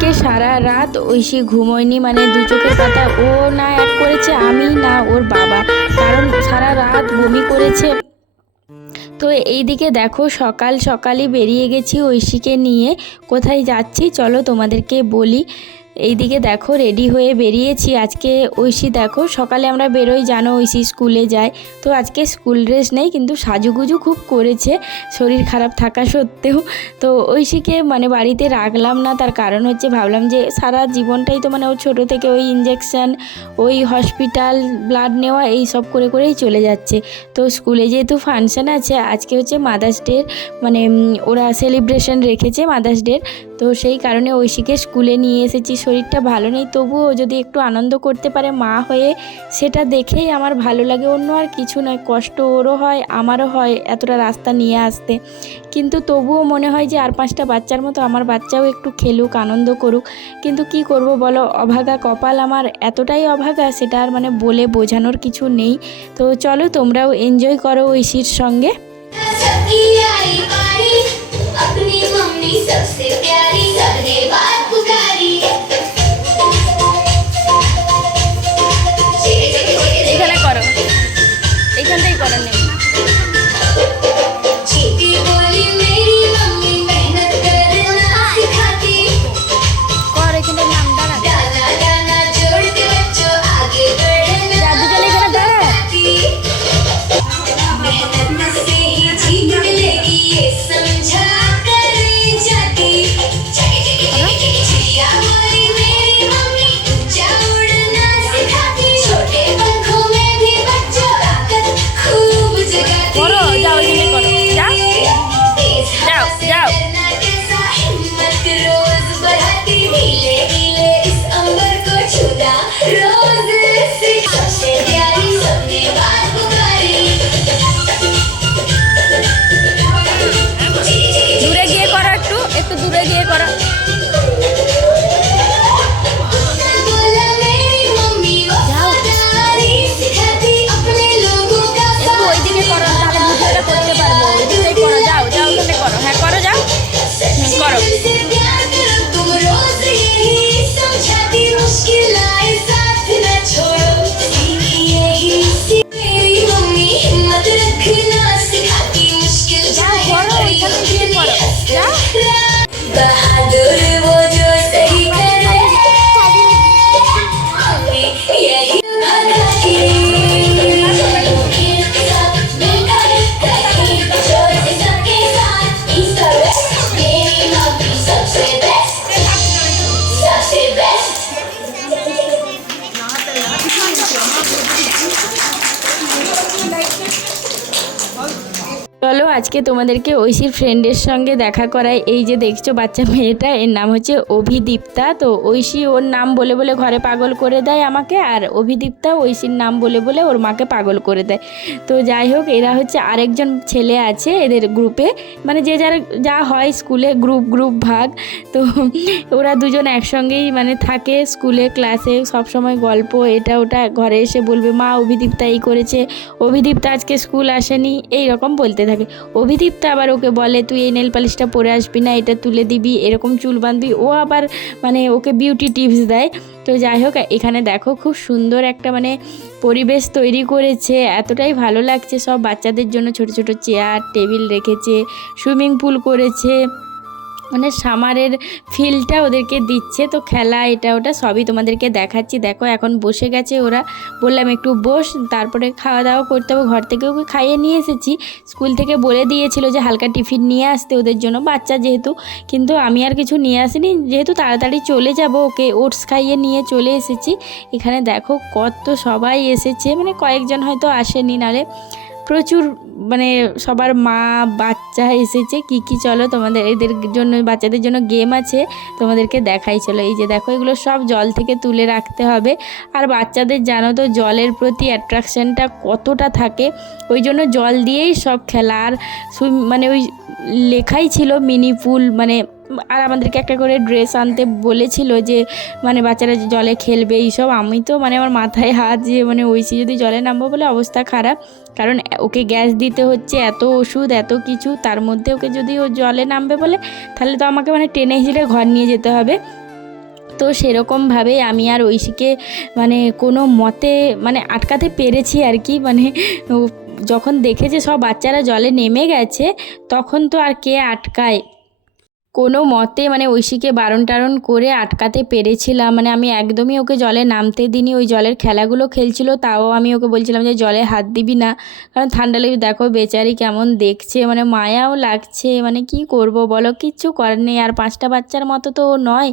এদিকে সারা রাত ঐশী ঘুমোয়নি, মানে দু চোখের পাতা ও না এক করেছে, আমি না ওর বাবা, কারণ সারা রাত বমি করেছে। তো এইদিকে দেখো সকাল সকালই বেরিয়ে গেছি ঐশীকে নিয়ে। কোথায় যাচ্ছি চলো তোমাদেরকে বলি। এইদিকে দেখো রেডি হয়ে বেরিয়েছি। আজকে ঐশী দেখো সকালে আমরা বেরোই, জানো ঐশী স্কুলে যায়, তো আজকে স্কুল ড্রেস নেই কিন্তু সাজুগুজু খুব করেছে শরীর খারাপ থাকা সত্ত্বেও। তো ঐশীকে মানে বাড়িতে রাখলাম না, তার কারণ হচ্ছে ভাবলাম যে সারা জীবনটাই তো মানে ওর ছোটো থেকে ওই ইঞ্জেকশান, ওই হসপিটাল, ব্লাড নেওয়া এই সব করে করেই চলে যাচ্ছে। তো স্কুলে যেহেতু ফাংশান আছে, আজকে হচ্ছে মাদার্স ডের, মানে ওরা সেলিব্রেশন রেখেছে মাদার্স ডের, তো সেই কারণে ঐশীকে স্কুলে নিয়ে এসেছি। শরীরটা ভালো নেই, তবুও যদি একটু আনন্দ করতে পারে মা হয়ে, সেটা দেখেই আমার ভালো লাগে, অন্য আর কিছু নয়। কষ্ট ওরও হয় আমারও হয় এতটা রাস্তা নিয়ে আসতে, কিন্তু তবুও মনে হয় যে আর 5টা বাচ্চার মতো আমার বাচ্চাও একটু খেলুক, আনন্দ করুক। কিন্তু কি করব বলো, অভাগা কপাল আমার, এতটাই অভাগা সেটা আর মানে বলে বোঝানোর কিছু নেই। তো চলো তোমরাও এনজয় করো ঐশীর সঙ্গে। अपनी मम्मी सबसे प्यारी, सबने बात पुकारी। এখানে করো, এখানটাই করো নেই। চলো আজকে তোমাদেরকে ঐশীর ফ্রেন্ডের সঙ্গে দেখা করায়। এই যে দেখছো বাচ্চা মেয়েটা, এর নাম হচ্ছে অভিদীপ্তা। তো ঐশী ওর নাম বলে বলে ঘরে পাগল করে দেয় আমাকে, আর অভিদীপ্তা ঐশীর নাম বলে বলে ওর মাকে পাগল করে দেয়। তো যাই হোক, এরা হচ্ছে আরেকজন ছেলে আছে এদের গ্রুপে, মানে যে যার যা হয় স্কুলে গ্রুপ গ্রুপ ভাগ। তো ওরা দুজন একসঙ্গেই মানে থাকে স্কুলে, ক্লাসে সবসময় গল্প এটা ওটা, ঘরে এসে বলবে মা অভিদীপ্তা এই করেছে, অভিদীপ্তা আজকে স্কুল আসেনি, এই রকম বলতে থাকে। অভিদীপ্তা আবার ওকে বলে তুই এই নেল পালিশটা পরে আসবি না, এটা তুলে দিবি, এরকম চুল বাঁধবি, ও আবার মানে ওকে বিউটি টিপস দেয়। তো যাই হোক, এখানে দেখো খুব সুন্দর একটা মানে পরিবেশ তৈরি করেছে, এতটাই ভালো লাগছে। সব বাচ্চাদের জন্য ছোট ছোট চেয়ার টেবিল রেখেছে, সুইমিং পুল করেছে, মানে সামারের ফিলটা ওদেরকে দিচ্ছে। তো খেলা এটা ওটা সবই তোমাদেরকে দেখাচ্ছি। দেখো এখন বসে গেছে ওরা, বললাম একটু বস, তারপরে খাওয়া দাওয়া করতে হবে। ঘর থেকে ওকে খাইয়ে নিয়ে এসেছি, স্কুল থেকে বলে দিয়েছিল যে হালকা টিফিন নিয়ে আসতে ওদের জন্য, বাচ্চা যেহেতু, কিন্তু আমি আর কিছু নিয়ে আসিনি, যেহেতু তাড়াতাড়ি চলে যাব, ওকে ওটস খাইয়ে নিয়ে চলে এসেছি। এখানে দেখো কত সবাই এসেছে, মানে কয়েকজন হয়তো আসেনি, নালে প্রচুর মানে সবার মা বাচ্চা এসেছে। কি চলো তোমাদের এদের জন্য, বাচ্চাদের জন্য গেম আছে, তোমাদেরকে দেখাই চলো। এই যে দেখো এগুলো সব জল থেকে তুলে রাখতে হবে, আর বাচ্চাদের জানো তো জলের প্রতি অ্যাট্রাকশনটা কতটা থাকে, ওই জন্য জল দিয়েই সব খেলা। আর মানে ওই লেখাই ছিল মিনি পুল, মানে আর আমাদেরকে একটা করে ড্রেস আনতে বলেছিল যে মানে বাচ্চারা জলে খেলবে এইসব। আমি তো মানে আমার মাথায় হাত, যে মানে ঐশী যদি জলে নামবো বলে অবস্থা খারাপ, কারণ ওকে গ্যাস দিতে হচ্ছে, এত ওষুধ এত কিছু, তার মধ্যে ওকে যদি ও জলে নামবে বলে তাহলে তো আমাকে মানে টেনে হিঁচড়ে ঘর নিয়ে যেতে হবে। তো সেরকমভাবেই আমি আর ঐশীকে মানে কোনো মতে মানে আটকাতে পেরেছি আর কি। মানে যখন দেখেছে সব বাচ্চারা জলে নেমে গেছে তখন তো আর কে আটকায়, কোনো মতে মানে ঐশীকে বারণ টারণ করে আটকাতে পেরেছিলাম। মানে আমি একদমই ওকে জলে নামতে দিইনি, ওই জলের খেলাগুলো খেলছিল তাও আমি ওকে বলছিলাম যে জলে হাত দিবি না, কারণ ঠান্ডা লেগে, দেখো বেচারি কেমন দেখছে, মানে মায়াও লাগছে। মানে কি করব বলো, কিচ্ছু করার নেই। আর 5টা বাচ্চার মতো তো ও নয়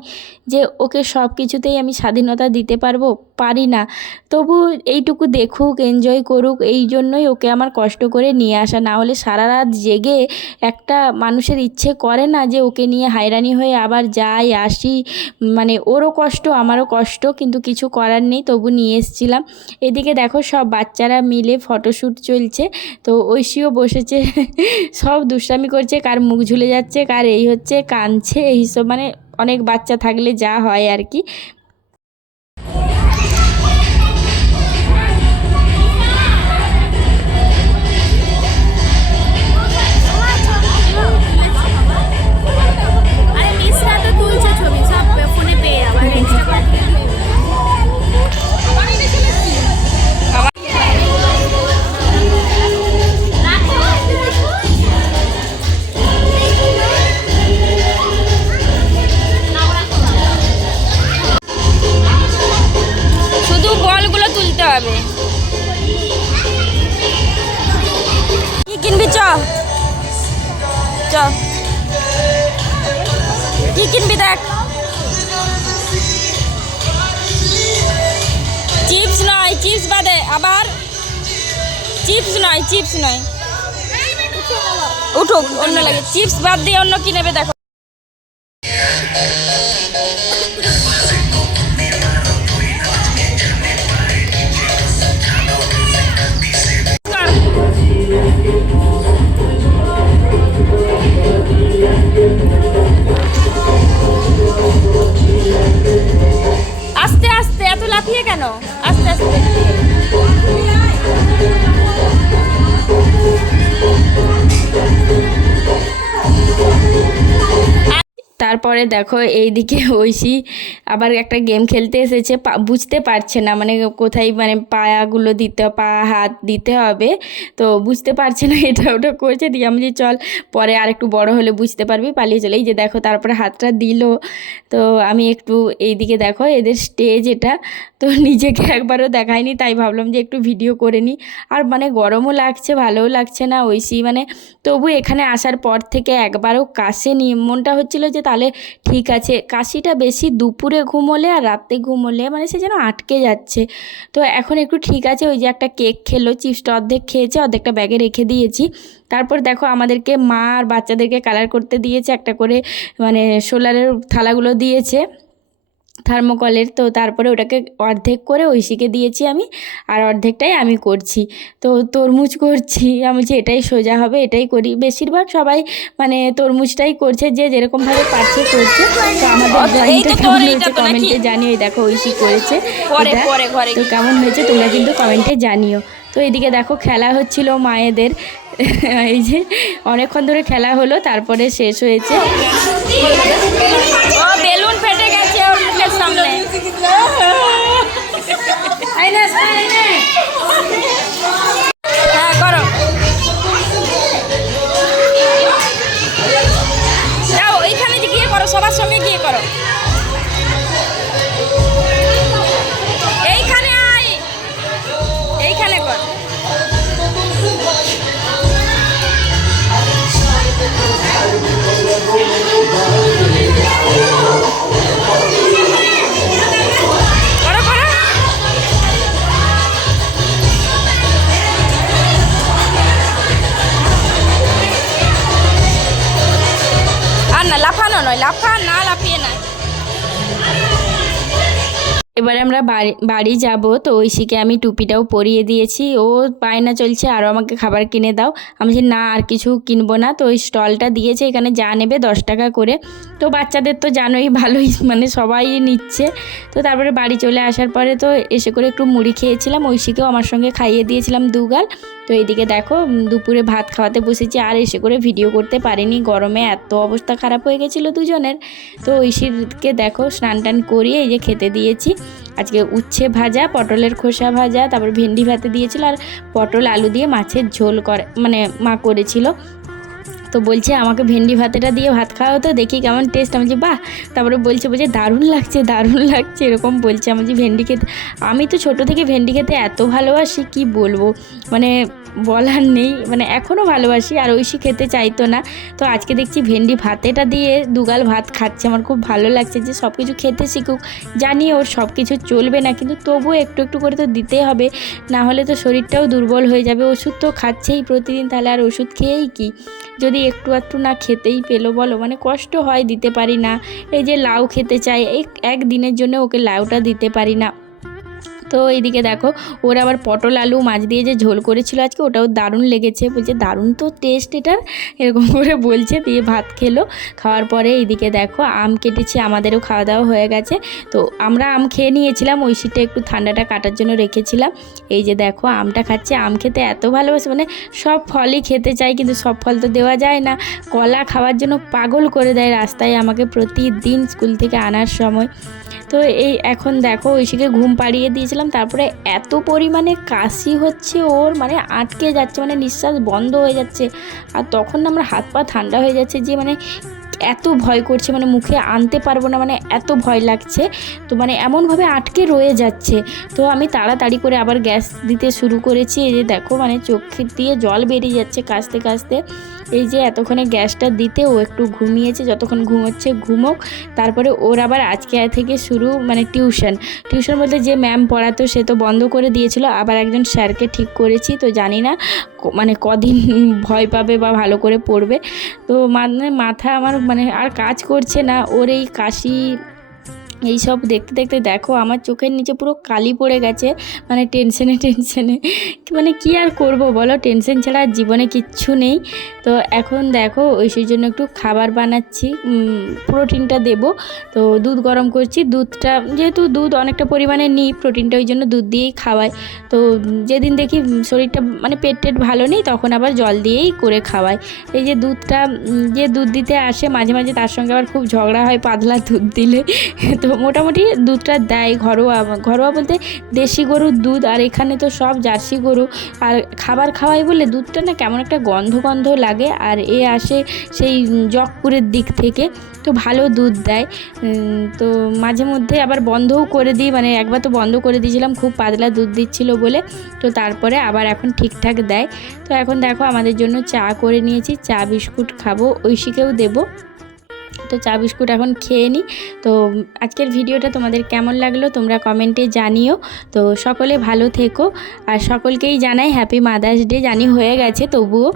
যে ওকে সব কিছুতেই আমি স্বাধীনতা দিতে পারবো, পারি না। তবু এইটুকু দেখুক, এনজয় করুক, এই জন্যই ওকে আমার কষ্ট করে নিয়ে আসা। না হলে সারা রাত জেগে একটা মানুষের ইচ্ছে করে না যে ওকে নিয়ে হায়রানি হয়ে আবার যাই আসি, মানে ওরও কষ্ট আমারও কষ্ট, কিন্তু কিছু করার নেই, তবু নিয়ে এসেছিলাম। এদিকে দেখো সব বাচ্চারা মিলে ফটোশ্যুট চলছে, তো ঐশীও বসেছে সব দুষ্টামি করছে, কার মুখ ঝুলে যাচ্ছে, কার এই হচ্ছে, কাঁদছে, এইসব মানে অনেক বাচ্চা থাকলে যা হয় আর কি। শুধু বলগুলো তুলতে হবে। কি কিনবি? চ চ, কি কিনবি দেখ। চিপস নয়, চিপস বাদে আবার, চিপস নয়, চিপস নয়, উঠুক অন্য লাগে, চিপস বাদ দিয়ে অন্য কি নেবে দেখো। আস্তে আস্তে, এত লাফিয়ে কেন, আস্তে আস্তে। তারপরে দেখো এইদিকে ঐশী আবার একটা গেম খেলতে এসেছে, বুঝতে পারছে না মানে কোথায় মানে পায়াগুলো দিতে, পা হাত দিতে হবে, তো বুঝতে পারছে না, এটা ওটা করছে। দিয়ে আমি যে চল পরে আর একটু বড় হলে বুঝতে পারবি, পালিয়ে চলে। এই যে দেখো তারপরে হাতটা দিল। তো আমি একটু এইদিকে দেখো এদের স্টেজ এটা, তো নিজেকে একবারও দেখায়নি, তাই ভাবলাম যে একটু ভিডিও করে নিই। আর মানে গরমও লাগছে, ভালোও লাগছে না ঐশী, মানে তবু এখানে আসার পর থেকে একবারও কাশেনি। মনটা হচ্ছিল যে তাহলে ঠিক আছে, কাশিটা বেশি দুপুরে ঘুমোলে আর রাতে ঘুমোলে মানে সে যেন আটকে যাচ্ছে। তো এখন একটু ঠিক আছে। ওই যে একটা কেক খেলো, চিপসটা অর্ধেক খেয়েছে, অর্ধেকটা ব্যাগে রেখে দিয়েছি। তারপর দেখো আমাদেরকে মা আর বাচ্চাদেরকে কালার করতে দিয়েছে, একটা করে মানে সোলারের থালাগুলো দিয়েছে থার্মোকলের। তো তারপরে ওটাকে অর্ধেক করে ঐশীকে দিয়েছি আমি, আর অর্ধেকটাই আমি করছি। তো তরমুজ করছি, আমি বলছি এটাই সোজা হবে, এটাই করি। বেশিরভাগ সবাই মানে তরমুজটাই করছে, যে যেরকমভাবে পারছে করছে। তো আমাদের ড্রয়িংটা কেমন হয়েছে কমেন্টে জানিও। এই দেখো ঐশী করেছে এটা, তো কেমন হয়েছে তোমরা কিন্তু কমেন্টে জানিও। তো এদিকে দেখো খেলা হচ্ছিল মায়েদের, এই যে অনেকক্ষণ ধরে খেলা হলো, তারপরে শেষ হয়েছে। ও বেলুন ফেটে গেছে ওর মুখের সামনে। হ্যাঁ করো, যাও ওইখানে যে গিয়ে করো, সবার সঙ্গে গিয়ে করো। এইখানে আয়, এইখানে কর। এবার আমরা বাড়ি যাব। তো ঐশীকে আমি টুপিটাও পরিয়ে দিয়েছি। ও বায়না চলছে আরও আমাকে খাবার কিনে দাও। আমি বলছি না আর কিছু কিনবো না। তো ওই স্টলটা দিয়েছে, এখানে যা নেবে 10 টাকা করে। তো বাচ্চাদের তো জানোই ভালোই মানে সবাই নিচ্ছে। তো তারপরে বাড়ি চলে আসার পরে তো এসে করে একটু মুড়ি খেয়েছিলাম, ঐশীকেও আমার সঙ্গে খাইয়ে দিয়েছিলাম দুগাল। তো এইদিকে দেখো দুপুরে ভাত খাওয়াতে বসেছি, আর এসে করে ভিডিও করতে পারিনি, গরমে এত অবস্থা খারাপ হয়ে গেছিলো দুজনের। তো ঐশীকে দেখো স্নান টান করিয়ে এই যে খেতে দিয়েছি। আজকে উচ্ছে ভাজা, পটলের খোসা ভাজা, তারপর ভেন্ডি ভাতে দিয়েছিল, আর পটল আলু দিয়ে মাছের ঝোল মানে মা করেছিল। তো বলছে আমাকে ভেন্ডি ভাতেটা দিয়ে ভাত খাওয়া তো দেখি কেমন টেস্ট। আমি যে বাহ। তারপরে বলছে দারুণ লাগছে দারুণ লাগছে এরকম বলছে। আমি যে ভেন্ডি খেতে, আমি তো ছোটো থেকে ভেন্ডি খেতে এত ভালোবাসি কি বলবো, মানে বলার নেই, মানে এখনও ভালোবাসি। আর ঐশী খেতে চাইতো না, তো আজকে দেখছি ভেন্ডি ভাতেটা দিয়ে দুগাল ভাত খাচ্ছে। আমার খুব ভালো লাগছে যে সব কিছু খেতে শিখুক। জানি ওর সব কিছু চলবে না, কিন্তু তবুও একটু একটু করে তো দিতেই হবে, না হলে তো শরীরটাও দুর্বল হয়ে যাবে। ওষুধ তো খাচ্ছেই প্রতিদিন, তাহলে আর ওষুধ খেয়েই কি, যদি একটু একটু না খেতেই পেলো বলো, মানে কষ্ট হয়, দিতে পারি না। এই যে লাউ খেতে চাই, একদিনের জন্য ওকে লাউটা দিতে পারি না। তো এইদিকে দেখো ওর আবার পটল আলু মাছ দিয়ে যে ঝোল করেছিল আজকে, ওটাও দারুণ লেগেছে। বলছে দারুণ তো টেস্ট এটার, এরকম করে বলছে। দিয়ে ভাত খেলো। খাওয়ার পরে এইদিকে দেখো আম কেটেছি, আমাদেরও খাওয়া দাওয়া হয়ে গেছে। তো আমরা আম খেয়ে নিয়েছিলাম, ঐশীটা একটু ঠান্ডাটা কাটার জন্য রেখেছিলাম। এই যে দেখো আমটা খাচ্ছে, আম খেতে এত ভালোবাসে, মানে সব ফলই খেতে চাই, কিন্তু সব ফল তো দেওয়া যায় না। কলা খাওয়ার জন্য পাগল করে দেয় রাস্তায় আমাকে প্রতিদিন স্কুল থেকে আনার সময়। তো এই এখন দেখো ঐশীকে ঘুম পাড়িয়ে দিয়েছিলাম, তারপরে এত পরিমাণে কাশি হচ্ছে ওর, মানে আটকে যাচ্ছে, মানে নিঃশ্বাস বন্ধ হয়ে যাচ্ছে। আর তখন আমার হাত পা ঠান্ডা হয়ে যাচ্ছে, যে মানে এত ভয় করছে, মানে মুখে আনতে পারবো না, মানে এত ভয় লাগছে। তো মানে এমনভাবে আটকে রয়ে যাচ্ছে। তো আমি তাড়াতাড়ি করে আবার গ্যাস দিতে শুরু করেছি। এই যে দেখো মানে চোখ দিয়ে জল বেরিয়ে যাচ্ছে কাশতে কাশতে। এই যে এতক্ষণে গ্যাসটা দিতে ও একটু ঘুমিয়েছে, যতক্ষণ ঘুমোচ্ছে ঘুমোক। তারপরে ওর আবার আজকে থেকে শুরু মানে টিউশন বলতে যে ম্যাম পড়াতো সে তো বন্ধ করে দিয়েছিল, আবার একজন স্যারকে ঠিক করেছি। তো জানি না মানে কদিন ভয় পাবে বা ভালো করে পড়বে। তো মানে মাথা আমার মানে আর কাজ করছে না, ওর এই কাশি এই সব দেখতে দেখতে দেখো আমার চোখের নিচে পুরো কালি পড়ে গেছে, মানে টেনশনে মানে কি আর করব বলো, টেনশন ছাড়া আর জীবনে কিচ্ছু নেই। তো এখন দেখো ঐশীর জন্য একটু খাবার বানাচ্ছি, প্রোটিনটা দেব। তো দুধ গরম করছি, দুধটা যেহেতু দুধ অনেকটা পরিমাণে নিই, প্রোটিনটা ওই জন্য দুধ দিয়েই খাওয়াই। তো যেদিন দেখি শরীরটা মানে পেট ভালো নেই, তখন আবার জল দিয়েই করে খাওয়াই। এই যে দুধটা যে দুধ দিতে আসে মাঝে মাঝে, তার সঙ্গে আবার খুব ঝগড়া হয় পাতলা দুধ দিলে। তো মোটামুটি দুধটা দেয় ঘরোয়া বলতে দেশি গরুর দুধ, আর এখানে তো সব জার্সি গরু। আর খাবার খাওয়াই বলে দুধটা না কেমন একটা গন্ধ লাগে। আর এ আসে সেই জকপুরের দিক থেকে, তো ভালো দুধ দেয়। তো মাঝে মধ্যে আবার বন্ধও করে দিই, মানে একবার তো বন্ধ করে দিয়েছিলাম খুব পাতলা দুধ দিচ্ছিল বলে। তো তারপরে আবার এখন ঠিকঠাক দেয়। তো এখন দেখো আমাদের জন্য চা করে নিয়েছি, চা বিস্কুট খাবো, ঐশীকেও দেবো। তো চা বিস্কুট এখন খেয়ে নিই। তো আজকের ভিডিওটা তোমাদের কেমন লাগলো তোমরা কমেন্টে জানিও। তো সকলে ভালো থেকো, আর সকলকেই জানাই হ্যাপি মাদার্স ডে, জানি হয়ে গেছে তবুও।